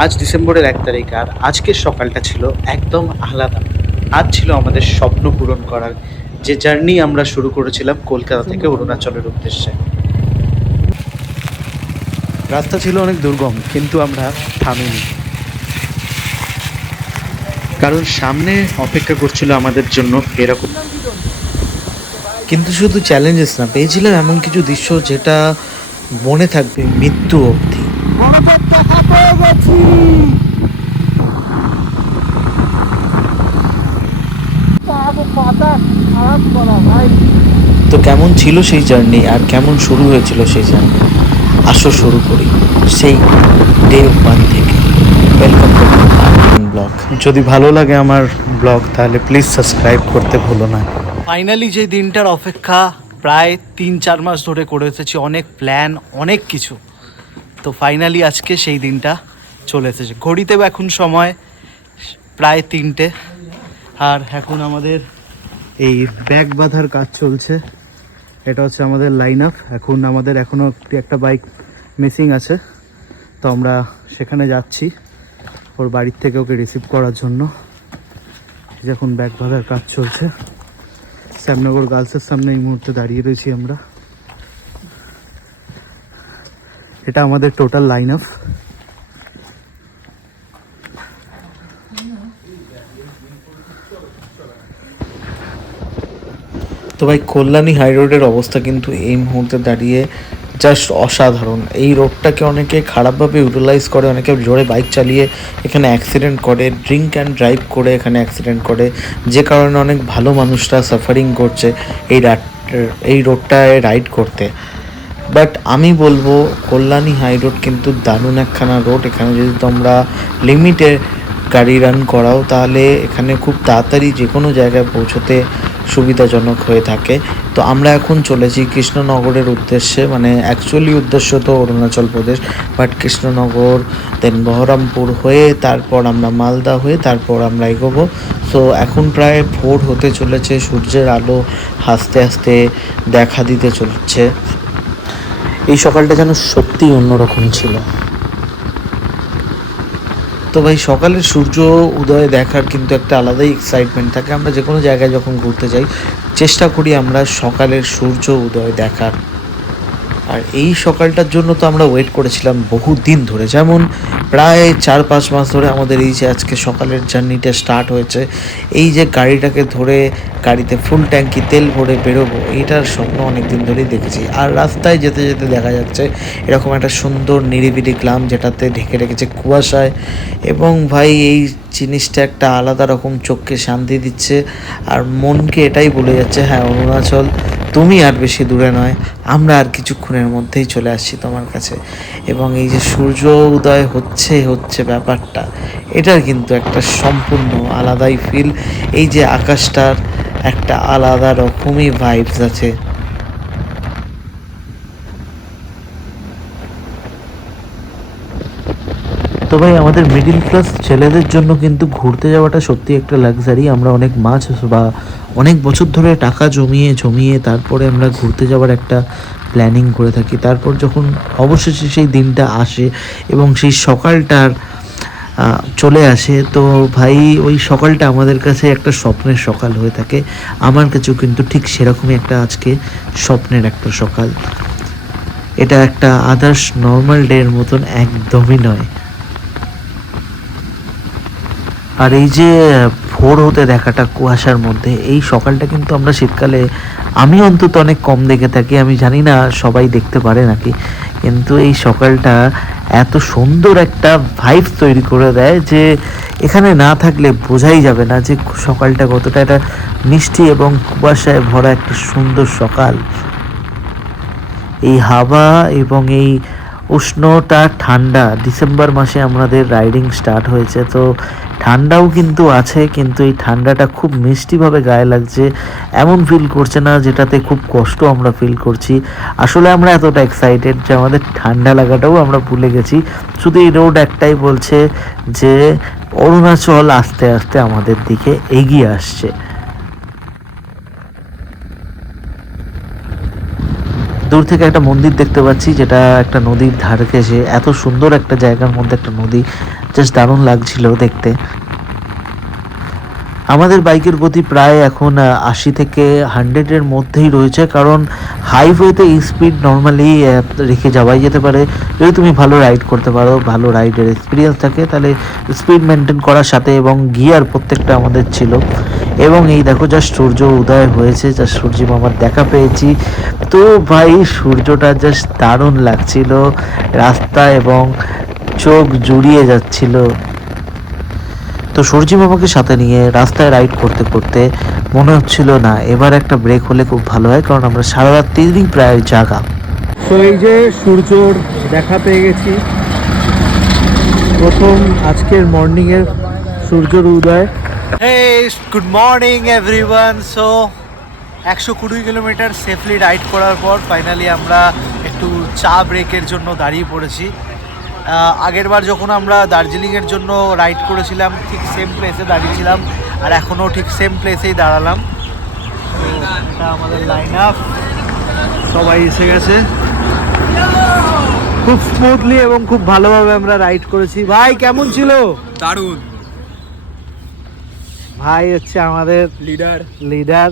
আজ ডিসেম্বরের 1 তারিখ, আর আজকের সকালটা ছিল একদম আলাদা। আজ ছিল আমাদের স্বপ্ন পূরণ করার যে জার্নি আমরা শুরু করেছিলাম কলকাতা থেকে অরুণাচলের উদ্দেশ্যে। রাস্তা ছিল অনেক দুর্গম, কিন্তু আমরা থামিনি, কারণ সামনে অপেক্ষা করছিল আমাদের জন্য এরকম। কিন্তু শুধু চ্যালেঞ্জেস না, পেয়েছিলাম এমন কিছু দৃশ্য যেটা মনে থাকবে মৃত্যু অবধি। তো কেমন ছিল সেই জার্নি আর কেমন শুরু হয়েছিল সেই জার্নি, আসো শুরু করি সেই ডে 1 থেকে। Welcome to blog. যদি ভালো লাগে আমার ব্লগ তাহলে প্লিজ সাবস্ক্রাইব করতে ভুলো না। ফাইনালি যে দিনটার অপেক্ষা প্রায় 3-4 মাস ধরে করে এসেছি, অনেক প্ল্যান, অনেক কিছু, তো ফাইনালি আজকে সেই দিনটা চলে এসেছে। ঘড়িতেও এখন সময় প্রায় 3টে, আর এখন আমাদের এই ব্যাগ বাঁধার কাজ চলছে। এটা হচ্ছে আমাদের লাইন আপ। এখন আমাদের এখনও একটা বাইক মিসিং আছে, তো আমরা সেখানে যাচ্ছি ওর বাড়ির থেকে ওকে রিসিভ করার জন্য। যখন ব্যাগ বাঁধার কাজ চলছে, শ্যামনগর গার্লসের সামনে এই মুহূর্তে দাঁড়িয়ে রয়েছি আমরা। এটা আমাদের টোটাল লাইন আপ। তো ভাই, কল্যাণী হাই রোডের অবস্থা কিন্তু এই মুহূর্তে দাঁড়িয়ে জাস্ট অসাধারণ। এই রোডটাকে অনেকে খারাপভাবে ইউটিলাইজ করে, অনেকে জোরে বাইক চালিয়ে এখানে অ্যাক্সিডেন্ট করে, ড্রিঙ্ক অ্যান্ড ড্রাইভ করে এখানে অ্যাক্সিডেন্ট করে, যে কারণে অনেক ভালো মানুষরা সাফারিং করছে এই রোডটায় রাইড করতে। বাট আমি বলবো কল্যাণী হাই রোড কিন্তু দারুণ একখানা রোড। এখানে যদি তোমরা লিমিটে গাড়ি রান করাও তাহলে এখানে খুব তাড়াতাড়ি যে কোনো জায়গায় পৌঁছতে সুবিধাজনক হয়ে থাকে। তো আমরা এখন চলেছি কৃষ্ণনগরের উদ্দেশ্যে, মানে অ্যাকচুয়ালি উদ্দেশ্য তো অরুণাচল প্রদেশ, বাট কৃষ্ণনগর, দেন বহরমপুর হয়ে তারপর আমরা মালদা হয়ে তারপর আমরা এগোবো। সো এখন প্রায় ভোর হতে চলেছে, সূর্যের আলো আস্তে আস্তে দেখা দিতে চলছে। এই সকালটা যেন সত্যিই অন্যরকম ছিল। তো ভাই, সকালের সূর্য উদয় দেখার কিন্তু একটা আলাদাই এক্সাইটমেন্ট থাকে। আমরা যে কোনো জায়গায় যখন ঘুরতে যাই চেষ্টা করি আমরা সকালের সূর্য উদয় দেখার। আর এই সকালটার জন্য তো আমরা ওয়েট করেছিলাম বহু দিন ধরে, যেমন প্রায় 4-5 মাস ধরে আমাদের এই যে আজকে সকালের জার্নিটা স্টার্ট হয়েছে। এই যে গাড়িটাকে ধরে গাড়িতে ফুল ট্যাঙ্কি তেল ভরে বেরোবো, এইটার স্বপ্ন অনেক দিন ধরেই দেখেছি। আর রাস্তায় যেতে যেতে দেখা যাচ্ছে এরকম একটা সুন্দর নিরিবিলি গ্রাম যেটাতে ঢেকে রেখেছে কুয়াশায়, এবং ভাই এই জিনিসটা একটা আলাদা রকম চোখকে শান্তি দিচ্ছে আর মনকে এটাই বলে যাচ্ছে, হ্যাঁ অরুণাচল, তুমি আর বেশি দূরে নয়, আমরা আর কিছুক্ষণের মধ্যেই চলে আসছি তোমার কাছে। এবং এই যে সূর্য উদয় হচ্ছে ব্যাপারটা, এটার কিন্তু একটা সম্পূর্ণ আলাদাই ফিল। এই যে আকাশটার একটা আলাদা রকমই ভাইবস আছে। তো ভাই, আমাদের মিডিল ক্লাস ছেলেদের জন্য কিন্তু ঘুরতে যাওয়াটা সত্যি একটা লাক্সারি। আমরা অনেক মাস বা অনেক বছর ধরে টাকা জমিয়ে জমিয়ে তারপরে আমরা ঘুরতে যাওয়ার একটা প্ল্যানিং করে থাকি। তারপর যখন অবশেষে সেই দিনটা আসে এবং সেই সকালটার চলে আসে, তো ভাই ওই সকালটা আমাদের কাছে একটা স্বপ্নের সকাল হয়ে থাকে। আমার কাছেও কিন্তু ঠিক সেরকমই একটা আজকে স্বপ্নের একটা সকাল। এটা একটা আদার্স নর্মাল ডে এর মতন একদমই নয়। আর এই যে ভোর হতে দেখাটা কুয়াশার মধ্যে, এই সকালটা কিন্তু আমরা শীতকালে, আমি অন্তত অনেক কম দেখে থাকি। আমি জানি না সবাই দেখতে পারে নাকি, কিন্তু এই সকালটা এত সুন্দর একটা ভাইব তৈরি করে দেয় যে এখানে না থাকলে বোঝাই যাবে না যে সকালটা কতটা একটা মিষ্টি এবং কুয়াশায় ভরা একটা সুন্দর সকাল। এই হাওয়া এবং এই উষ্ণটা ঠান্ডা, ডিসেম্বর মাসে আমাদের রাইডিং স্টার্ট হয়েছে, তো ঠান্ডাও কিন্তু আছে, কিন্তু এই ঠান্ডাটা খুব মিষ্টিভাবে গায়ে লাগছে। এমন ফিল করছে না যেটাতে খুব কষ্ট আমরা ফিল করছি। আসলে আমরা এতটা এক্সাইটেড যে আমাদের ঠান্ডা লাগাটাও আমরা ভুলে গেছি। শুধু এই রোড একটাই বলছে যে অরুণাচল আস্তে আস্তে আমাদের দিকে এগিয়ে আসছে। দূর থেকে একটা মন্দির দেখতে পাচ্ছি, যেটা একটা নদীর ধারে ঘেঁষে। এত সুন্দর একটা জায়গার মধ্যে একটা নদী, জাস্ট দারুণ লাগছিল দেখতে। আমাদের বাইকের গতি প্রায় এখন 80 থেকে 100-এর মধ্যেই রয়েছে, কারণ হাইওয়েতে এই স্পিড নর্মালি রেখে যাওয়াই যেতে পারে। যদি তুমি ভালো রাইড করতে পারো, ভালো রাইডের এক্সপিরিয়েন্স থাকে, তাহলে স্পিড মেনটেন করার সাথে, এবং গিয়ার প্রত্যেকটা আমাদের ছিল। এবং এই দেখো জাস্ট সূর্য উদয় হয়েছে, জাস্ট সূর্য মামার দেখা পেয়েছি। তো ভাই সূর্যটা জাস্ট দারুণ লাগছিল রাস্তা, এবং চোখ জুড়িয়ে যাচ্ছিল। তো সূর্যি মামাকে সাথে নিয়ে রাস্তায় রাইড করতে করতে মনে হচ্ছিল না এবার একটা ব্রেক হলে খুব ভালো হয়, কারণ আমরা সারা রাত্রিরই প্রায় জাগা। তো এই যে সূর্যর দেখা পেয়ে গেছি, প্রথম আজকের মর্নিংয়ের সূর্যের উদয়। Good morning everyone. So 120 kilometre safely ride করার পর ফাইনালি আমরা একটু চা ব্রেকের জন্য দাঁড়িয়ে পড়েছি। আগের বার যখন আমরা দার্জিলিংয়ের জন্য রাইড করেছিলাম, ঠিক সেম প্লেসে দাঁড়িয়েছিলাম, আর এখনও ঠিক সেম প্লেসেই দাঁড়ালাম। তো এটা আমাদের লাইন আপ, সবাই এসে গেছে। খুব স্মুথলি এবং খুব ভালোভাবে আমরা রাইড করেছি। ভাই কেমন ছিল? দারুণ। ভাই হচ্ছে আমাদের লিডার।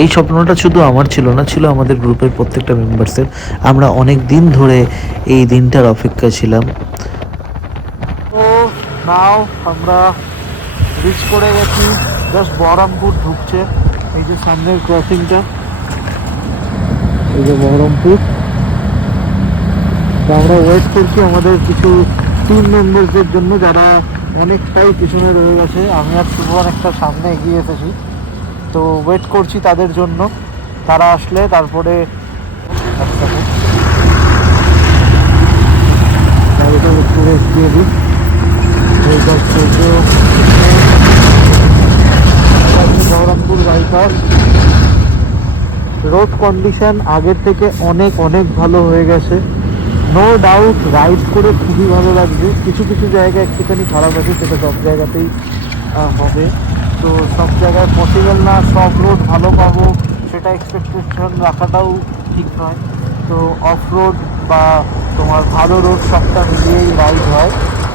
এই স্বপ্নটা শুধু আমার ছিল না, ছিল আমাদের গ্রুপের প্রত্যেকটা মেম্বার্সের। আমরা অনেক দিন ধরে এই দিনটার অপেক্ষা ছিলাম। তো নাও আমরা রিচ করে গেছি, জাস্ট বহরমপুর ঢুকছে। এই যে সামনের ক্রসিংটা, এই যে বহরমপুর। তো আমরা ওয়েট করছি আমাদের কিছু টিম মেম্বারসদের জন্য, যারা অনেকটাই পিছনে রয়ে গেছে। আমি আর শুভ অনেকটা সামনে এগিয়ে এসেছি, তো ওয়েট করছি তাদের জন্য। তারা আসলে তারপরে দিয়ে দিই। বহরমপুর বাইপাস রোড কন্ডিশন আগের থেকে অনেক অনেক ভালো হয়ে গেছে। নো ডাউট রাইড করে খুবই ভালো লাগবে। কিছু কিছু জায়গায় একটুখানি খারাপ আছে, সেটা সব জায়গাতেই হবে। তো সব জায়গায় পসিবল না সব রোড ভালো পাবো, সেটা এক্সপেকটেশন রাখাটাও ঠিক নয়। তো অফ রোড বা তোমার ভালো রোড সবটা মিলিয়েই রাইড হয়।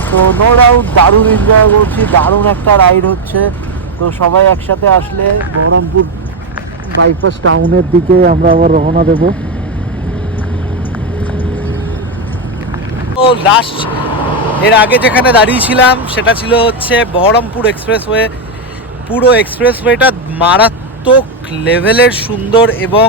তো নো ডাউট দারুণ এনজয় করছি, দারুণ একটা রাইড হচ্ছে। তো সবাই একসাথে আসলে বহরমপুর বাইপাস টাউনের দিকে আমরা আবার রওনা দেবো। তো লাস্ট এর আগে যেখানে দাঁড়িয়েছিলাম সেটা ছিল হচ্ছে বহরমপুর এক্সপ্রেসওয়ে। পুরো এক্সপ্রেসওয়েটা মারাত্মক লেভেলের সুন্দর এবং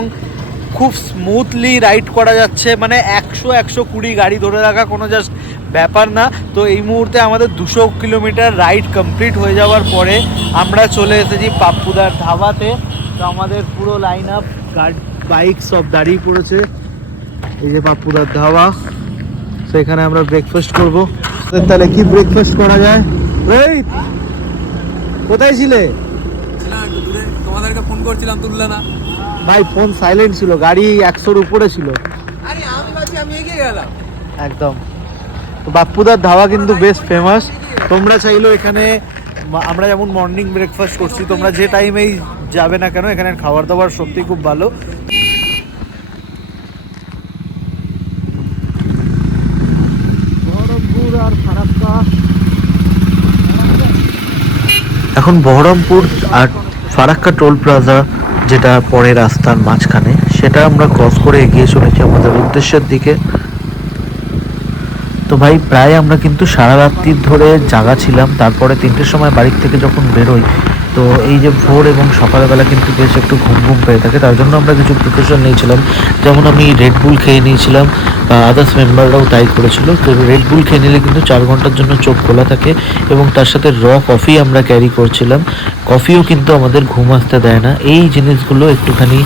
খুব স্মুথলি রাইড করা যাচ্ছে। মানে 100-120 গাড়ি ধরে রাখা কোনো জাস্ট ব্যাপার না। তো এই মুহূর্তে আমাদের 200 কিলোমিটার রাইড কমপ্লিট হয়ে যাওয়ার পরে আমরা চলে এসেছি পাপ্পুদার ধাবাতে। তো আমাদের পুরো লাইন আপ বাইক সব দাঁড়িয়ে পড়েছে। এই যে পাপ্পুদার ধাবা। তো এখানে আমরা ব্রেকফাস্ট করব। তাহলে কি ব্রেকফাস্ট করা যায়? এই কোথায় ছিলে? তোমাদেরকে ফোন করছিলাম, তুললে না। ভাই ফোন সাইলেন্ট ছিল, গাড়ি 100-র উপরে ছিল। আরে আমি ভাবছি আমি এগিয়ে গেলাম একদম। তো বাপ্পুদার ধাবা কিন্তু বেশ ফেমাস। তোমরা চাইলেও এখানে, আমরা যেমন মর্নিং ব্রেকফাস্ট করছি, তোমরা যে টাইমেই যাবে না কেন, এখানে খাবার দাবার সত্যি খুব ভালো। বহরমপুর আর ফারাক্কা। এখন বহরমপুর আর ফারাক্কা টোল প্লাজা, যেটা পরে রাস্তার মাঝখানে, সেটা আমরা ক্রস করে এগিয়ে চলেছি আমাদের উদ্দেশ্যের দিকে। তো ভাই প্রায় আমরা কিন্তু সারা রাত্রি ধরে জাগা ছিলাম। তারপরে 3টের সময় বাড়ির থেকে যখন বেরোই, তো এই যে ভোর এবং সকালবেলা কিন্তু বেশ একটু ঘুম ঘুম পেয়ে থাকে। তার জন্য আমরা কিছু প্রিপারেশন নিয়েছিলাম, যেমন আমি রেড বুল খেয়ে নিয়েছিলাম, আদার্স মেম্বাররাও তাই করেছিল। তো রেড বুল খেয়ে নিলে কিন্তু 4 ঘন্টার জন্য চোখ খোলা থাকে, এবং তার সাথে কফি আমরা ক্যারি করছিলাম। কফিও কিন্তু আমাদের ঘুম আসতে দেয় না। এই জিনিসগুলো একটুখানি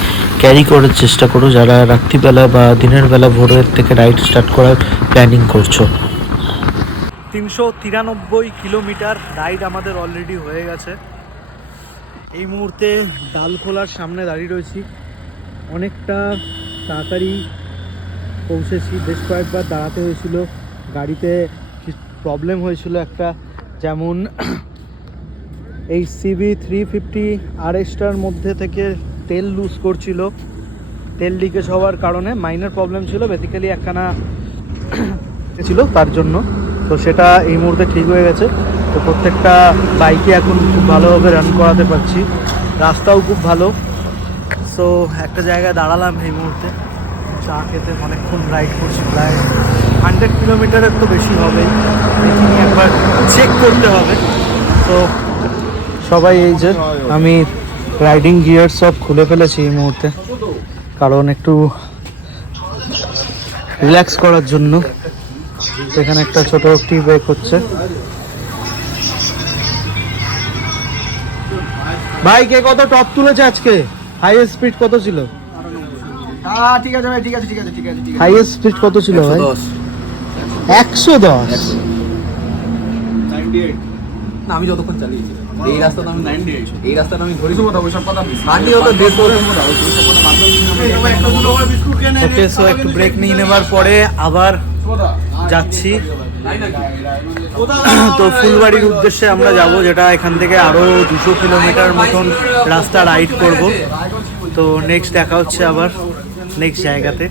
ক্যারি করার চেষ্টা করো যারা রাত্রিবেলা বা দিনের বেলা ভোরের থেকে রাইড স্টার্ট করার প্ল্যানিং করছো। 393 কিলোমিটার রাইড আমাদের অলরেডি হয়ে গেছে। এই মুহূর্তে ডালখোলার সামনে দাঁড়িয়ে রয়েছি। অনেকটা তাড়াতাড়ি পৌঁছেছি। বেশ কয়েকবার দাঁড়াতে হয়েছিল, গাড়িতে প্রবলেম হয়েছিল একটা, যেমন এই সিবি 350 RS-টার মধ্যে থেকে তেল লুজ করছিল, তেল লিকেজ হওয়ার কারণে মাইনর প্রবলেম ছিল, বেসিক্যালি একখানা ছিল তার জন্য। তো সেটা এই মুহূর্তে ঠিক হয়ে গেছে। তো প্রত্যেকটা বাইকে এখন খুব ভালোভাবে রান করাতে পারছি, রাস্তাও খুব ভালো। সো একটা জায়গায় দাঁড়ালাম এই মুহূর্তে চা খেতে, অনেকক্ষণ রাইড করছি, প্রায় 100 কিলোমিটারের তো বেশি হবে, এখানে একবার চেক করতে হবে। তো সবাই এই যে আমি রাইডিং গিয়ার সব খুলে ফেলেছি এই মুহূর্তে, কারণ একটু রিল্যাক্স করার জন্য। এখানে একটা ছোট টি ব্রেক হচ্ছে। ভাই কে কত টপ তুলেছে আজকে? হাইয়েস্ট স্পিড কত ছিল? ঠিক আছে ভাই, ঠিক আছে। হাইয়েস্ট স্পিড কত ছিল ভাই? 110। না, আমি যতক্ষণ চালিয়েছি এই রাস্তাটা আমি 98, এই রাস্তাটা আমি ধরেছি কথা ওইসব কথা মাটি হতো দেশ ওকে, সো একটু ব্রেক নিয়ে নেবার পরে আবার যাচ্ছি। তো ফুলবাড়ির উদ্দেশ্যে আমরা যাব, যেটা এখান থেকে আরো 200 কিলোমিটার মতন রাস্তা রাইড করব। তো নেক্সট দেখা হচ্ছে আবার নেক্সট জায়গাতে।